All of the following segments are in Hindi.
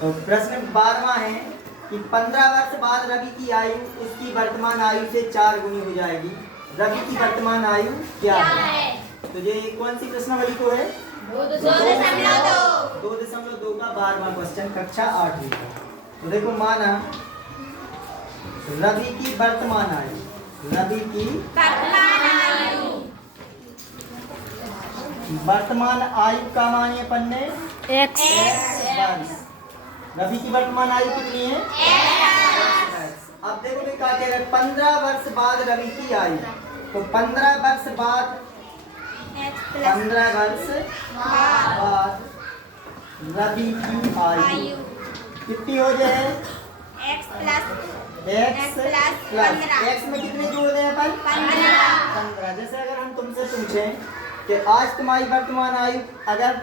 तो प्रश्न 12वां है कि 15 वर्ष बाद रवि की आयु उसकी वर्तमान आयु से 4 गुनी हो जाएगी। रवि की वर्तमान आयु क्या है? तो ये कौन सी प्रश्नावली को है? 2.2 का 12वां क्वेश्चन कक्षा 8वीं का। तो देखो माना रवि की वर्तमान आयु, रवि की वर्तमान आयु का मानिए पन्ने एक्स वर्ष। रवि की वर्तमान आयु कितनी है? अब देखो क्या कह रहे हैं, 15 वर्ष बाद रवि की आयु। तो 15 वर्ष बाद रवि की आयु कितनी हो जाए? एक्स में कितने जोड़ दें अपन? 15। जैसे अगर हम तुमसे पूछें कि आज तुम्हारी वर्तमान आयु अगर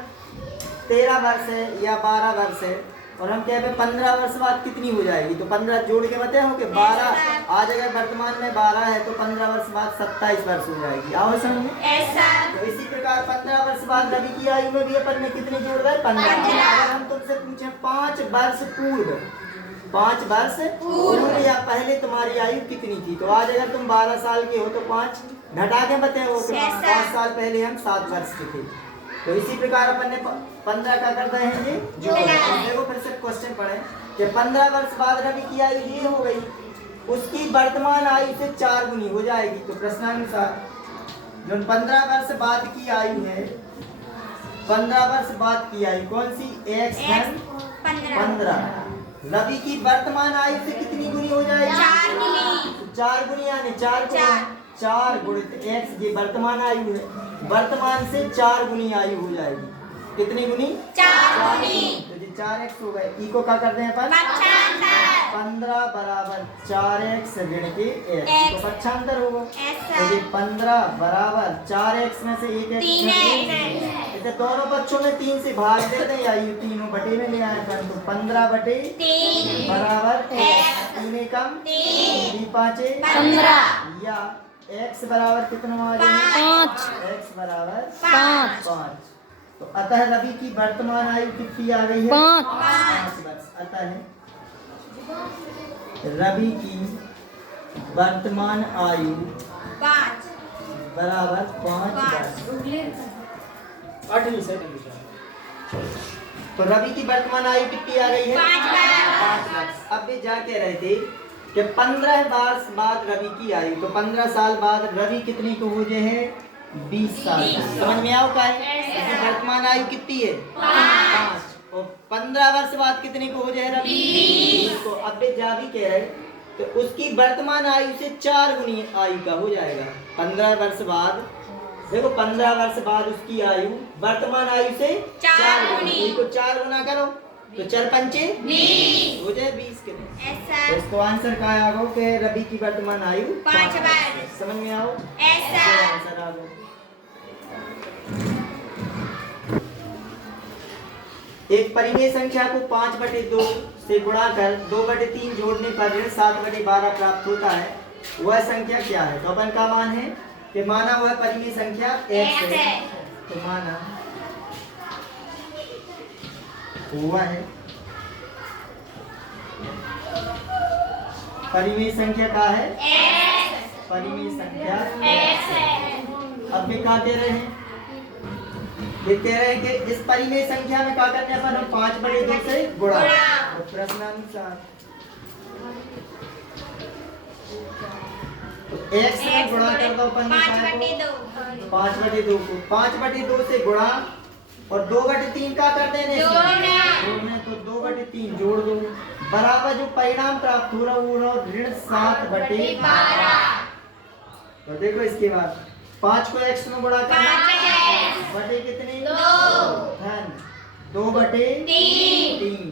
13 वर्ष है या 12 वर्ष है और हम कहते हैं 15 वर्ष बाद कितनी हो जाएगी, तो 15 जोड़ के बताए हो कि 12। आज अगर वर्तमान में 12 है तो 15 वर्ष बाद 27 वर्ष हो जाएगी। आओ समझ में। तो इसी प्रकार 15 वर्ष बाद रवि की आयु में भी अपन ने कितने जोड़ रहे? 15। अगर हम तुमसे पूछे 5 वर्ष पूर्व या पहले तुम्हारी आयु कितनी थी, तो आज अगर तुम 12 साल के हो तो 5 घटा के बताए हो कि 5 साल पहले हम 7 वर्ष के थे। तो इसी प्रकार अपन ने 15 का कर रहे हैं ये जोड़। देखो फिर से क्वेश्चन पढ़े कि 15 वर्ष बाद रवि की आयु ये हो गई, उसकी वर्तमान आयु से 4 गुनी हो जाएगी। तो प्रश्नानुसार जो 15 वर्ष बाद की आयु है, 15 वर्ष बाद की आयु कौन सी? एक्स 15। रवि की वर्तमान आयु से कितनी गुनी हो जाएगी? 4 गुनी यानी 4 गुणित एक्स ये वर्तमान आयु है, वर्तमान से 4 गुनी आयु हो जाएगी। कितनी गुनी? 4 गुनी। तो ये 4x हो गए। ई को क्या करते हैं अपन? 15 बराबर 4x ऋण के x तो पक्षांतर होगा। तो ये 15 बराबर 4x में से 1 x इसे दोनों पक्षों में 3 से भाग देते हैं या ये तीनों बटे में ले आए अपन। तो 15 बटे 3 बराबर 3 कम 3 5 15 या x बराबर कितना आ जाएगा? 5। x बराबर 5। तो अतः रवि की वर्तमान आयु कितनी आ गई है? 5 वर्ष। अतः रवि की वर्तमान आयु 5 बराबर 5 वर्ष। 8वीं से तो रवि की वर्तमान आयु कितनी आ गई है? 5 वर्ष। अब भी जा कह रहे थे कि 15 वर्ष बाद रवि की आयु, तो 15 साल बाद रवि कितनी को हो जाए? 20 साल। समझ में आओ का है? वर्तमान आयु कितनी है? 5। और 15 वर्ष बाद कितने को हो जाए रवि? 20 को। अब जा भी कह रहे तो उसकी वर्तमान आयु से 4 गुनी आयु का हो जाएगा। 15 वर्ष बाद देखो 15 वर्ष बाद उसकी आयु वर्तमान आयु से 4 गुनी। को 4 गुना करो तो 4 पंचे 20 हो जाए 20 के। तो इसको आंसर क्या आ गो कि रवि की वर्तमान आयु 5 वर्ष। समझ में आओ? आंसर आ गो। एक परिमेय संख्या को 5/2 से गुणा कर 2/3 जोड़ने पर ऋण 7/12 प्राप्त होता है, वह संख्या क्या है? तो अपन का मान है कि माना वह परिमेय संख्या x है। तो माना हुआ है परिमेय संख्या का है x। परिमेय संख्या x है। अब भी क्या कह रहे हैं? ये कह रहे हैं कि इस परिमेय संख्या में क्या करने पर हम 5/2 से गुणा। तो प्रश्नानुसार तो x में गुणा कर दो अपन 5/2 को 5/2 से गुणा और 2/3 का कर देने जोड़ने। तो 2/3 जोड़ दो बराबर जो परिणाम प्राप्त हो रहा वो ऋण 7/12। तो देखो इसके बाद 5 को x में गुणा करना बटे कितने? 2/3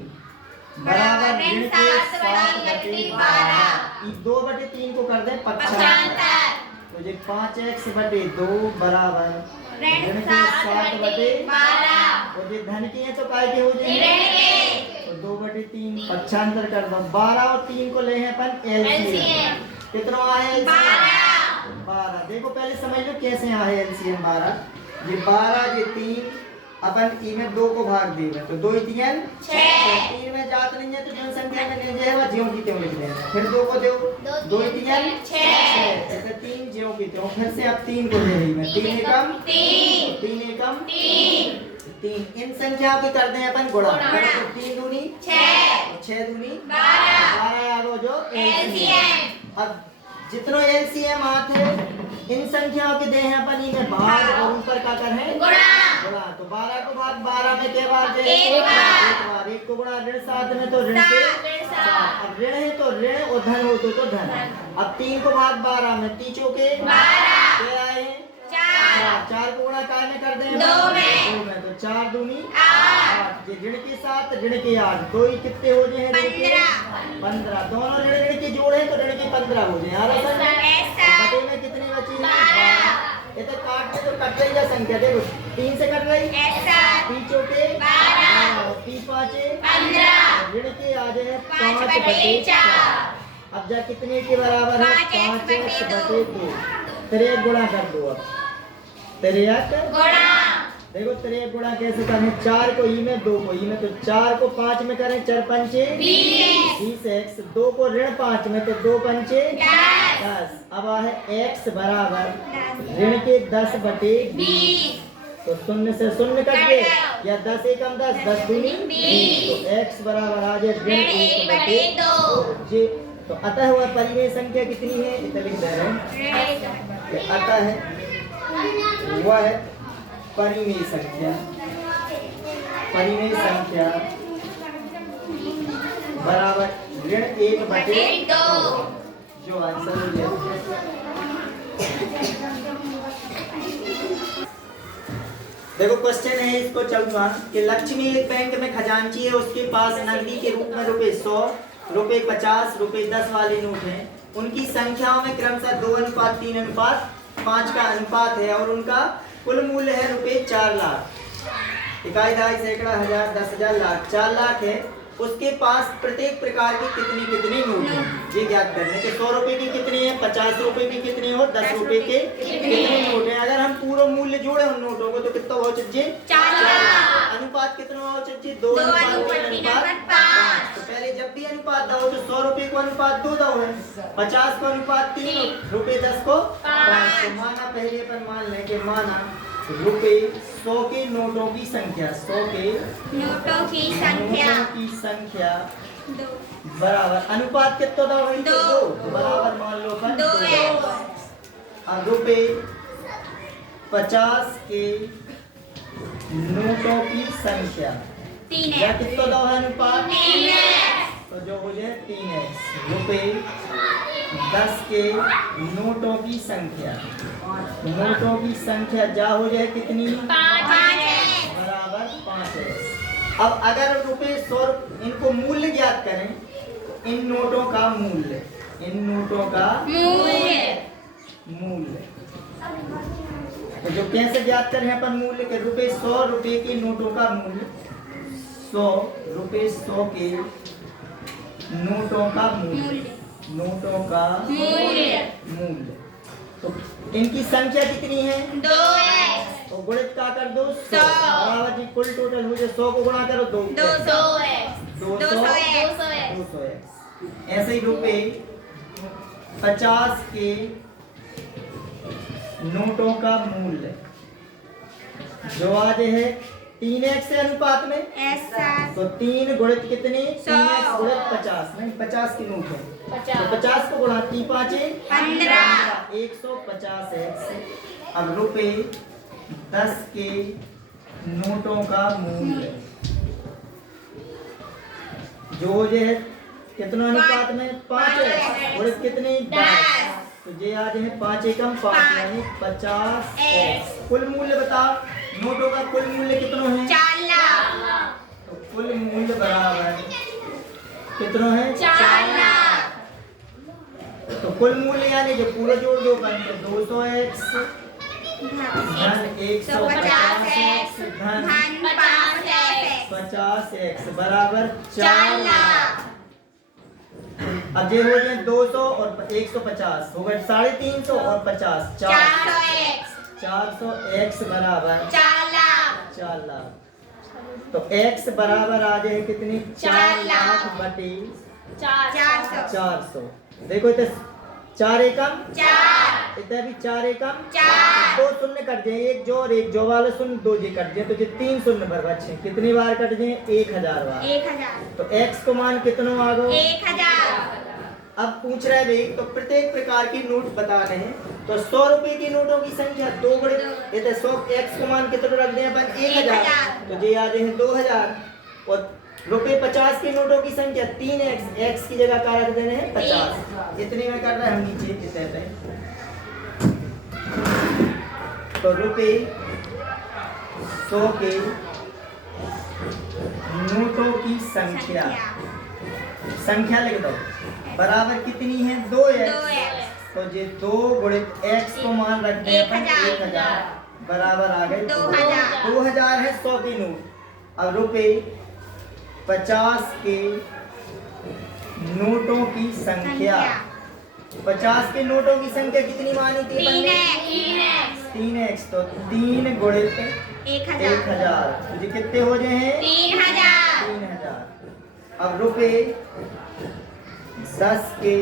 बराबर ऋण 7/12। 2/3 को कर दे 75। तो ये 5x/2 बराबर ऋण 7/12। और ये धन की है तो काय के हो जाएंगे? तो 2/3 पक्षांतर कर दो। 12 और 3 को ले हैं अपन एलसीएम। कितना आया? 12। देखो पहले समझ लो कैसे आया एलसीएम 12। ये 12 ये 3 अपन ई में 2 को भाग देवे तो 2 3 6 3 में जात नहीं है तो जो संख्या में ले जाए वो ज्यों की त्यों लिख देना फिर 2 को दो 2 3 6 ऐसे 3 ज्यों की त्यों फिर से अब 3 को ले रही मैं 3 एकम 3 एकम 3 इन संख्याओं की कर दें अपन गुणा 3 दूनी 6 दूनी 12 आ गो जो एलसीएम अब जितनो एलसीएम आते इन संख्याओं के दे हैं अपन इनमें भाग और ऊपर का कर है गुणा तो 12 को भाग 12 में के बार दे एक बार 1 को गुणा ऋण 7 में तो ऋण के 7 अब ऋण है तो ऋण और धन हो तो धन अब 3 को भाग 12 में 3 चौके 12 के आए 4 को गुणा काय में कर दें 2 में तो 4 दूनी 8 ये ऋण के 7 ऋण के 8 दो ही कितने हो जाए हैं 15 दोनों ऋण के जोड़े तो ऋण के 15 हो जाए यार बटे में कितनी बची 12 ये तो काट के तो कट रही है संख्या देखो 3 से कट रही 3 चौके 12 3 पांचे 15 ऋण के आ जाए 5 बटे 4 अब जा कितने के बराबर है 5x बटे 2 तेरे गुणा कर दो अब तेरे गुणा देखो तेरे गुणा कैसे करें 4 को ई में 2 को ई में तो 4 को 5 में करें 4 पंचे 20x 2 को ऋण 5 में तो 2 पंचे 10 अब है x बराबर ऋण के 10 बटे 20 तो शून्य से शून्य कट गए या 10 एकम 10 10 दूनी 20 तो x बराबर आ जाए ऋण 1 बटे 2 तो अतः वह परिमेय संख्या कितनी है इतना लिख दे रहे हैं अतः है वह परिमेय संख्या बराबर ऋण 1 बटे 2 जो आंसर हो गया देखो क्वेश्चन है इसको चलूंगा कि लक्ष्मी एक बैंक में खजांची है उसके पास नकदी के रूप में ₹100 ₹50 ₹10 वाले नोट हैं उनकी संख्याओं में क्रमशः 2:3:5 का अनुपात है और उनका कुल मूल्य है ₹4 लाख इकाई दहाई सैकड़ा हजार 10,000 लाख 4 लाख है उसके पास प्रत्येक प्रकार की कितनी नोट है ये ज्ञात करने के 100 रुपए की कितनी है 50 रुपए की कितनी हो 10 रुपए के कितने नोट है अगर हम पूरा मूल्य जोड़े उन नोटों को तो कितना हो चाहिए 4 लाख अनुपात कितना हो चाहिए 2:3:5 तो पहले जब भी अनुपात दो तो 100 रुपए को अनुपात 2 दो है 50 को अनुपात 3 ₹10 को 5 तो माना पहले अपन मान लें कि माना ₹100 के नोटों की संख्या 100 के नोटों की संख्या बराबर अनुपात कितना था वही 2 बराबर मान लो अपन 2 अब ₹50 के नोटों की संख्या 3 या कितना था अनुपात 3 तो जो हो जाए 3x ₹10 के नोटों की संख्या जा हो जाए कितनी 5 बराबर 5x अब अगर ₹100 इनको मूल्य ज्ञात करें इन नोटों का मूल्य तो जो कैसे ज्ञात करें अपन मूल्य के ₹100 के नोटों का मूल्य 100 के नोटों का मूल्य तो इनकी संख्या कितनी है 2x तो गुणित का कर दो 100 बराबर जी कुल टोटल हो जाए 100 को गुणा करो 200x ऐसे ही ₹50 के नोटों का मूल्य जो आज है 3x से अनुपात में तो 3 गुणित कितनी 3x गुणित 50 नहीं 50 की नोट है तो 50 को गुणा 3 5 15 150x अब ₹10 के नोटों का मूल्य जो है कितना अनुपात में 5 गुणित कितनी 10 तो ये आज है 5 एकम 5 यानी 50x कुल मूल्य बता नोटों का कुल मूल्य कितना है 4 लाख तो कुल मूल्य बराबर कितना है 4 लाख तो कुल मूल्य यानी जो पूरा जोड़ दो बनते 200x धन 150x धन 50x बराबर 4 लाख अब ये हो गए 200 और 150 हो गए 350 और 50 400x बराबर 4 4 लाख। तो x बराबर आ जाए कितनी? 4 लाख बटे 400। देखो तो 4 एकम 4, इतना भी 4 एकम 4, 2 शून्य कट जाए, एक जो और एक जो वाला शून्य, 2 जी कट जाए, तो जो 3 शून्य पर बचे कितनी बार कट जाए? 1000 बार। 1000। तो x को मान कितनो आ गो? 1000। अब पूछ रहे भाई, तो प्रत्येक प्रकार की नोट बता रहे हैं, तो 100 रुपए की नोटों की संख्या 2 गुणे ये तो 100 x को मान कितना रख दें अपन? 1000, तो ये आ जाए 2000। और रुपए 50 की नोटों की संख्या 3x, x की जगह क्या रख देने हैं? 50। इतने में कर रहे हैं हम नीचे इतने पे। तो रुपए 100 के नोटों की संख्या लिख दो, बराबर कितनी है? 2x। तो ये 2 गुणित x को मान रख दें अपन 1000, बराबर आ गए 2000 है 100 की नोट। अब रुपए 50 के नोटों की संख्या, 50 के नोटों की संख्या कितनी मानी थी? 3x। तो 3 गुणित 1000, तो ये कितने हो जाए हैं? 3000। अब रुपए 10 के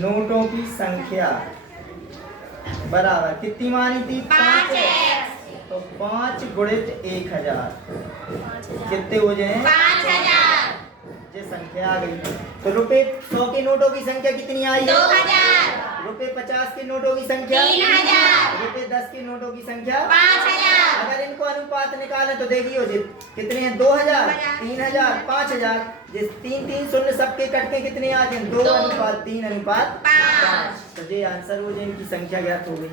नोटों की संख्या बराबर कितनी मानी थी? 5x। तो 5 गुणित 1000 कितने हो जाए? 5000। ये संख्या आ गई। तो रुपए 100 के नोटों की संख्या कितनी आई? 2000। रुपए 50 के नोटों की संख्या 3000। रुपए 10 के नोटों की संख्या 5000। अगर इनको अनुपात निकालें तो देखिए जी कितने हैं? 2000, 3000, 5000। जिस 3 शून्य सबके कट के कितने आ जाए? 2 अनुपात 3 अनुपात 5। तो ये आंसर हो जाए, इनकी संख्या ज्ञात हो गई।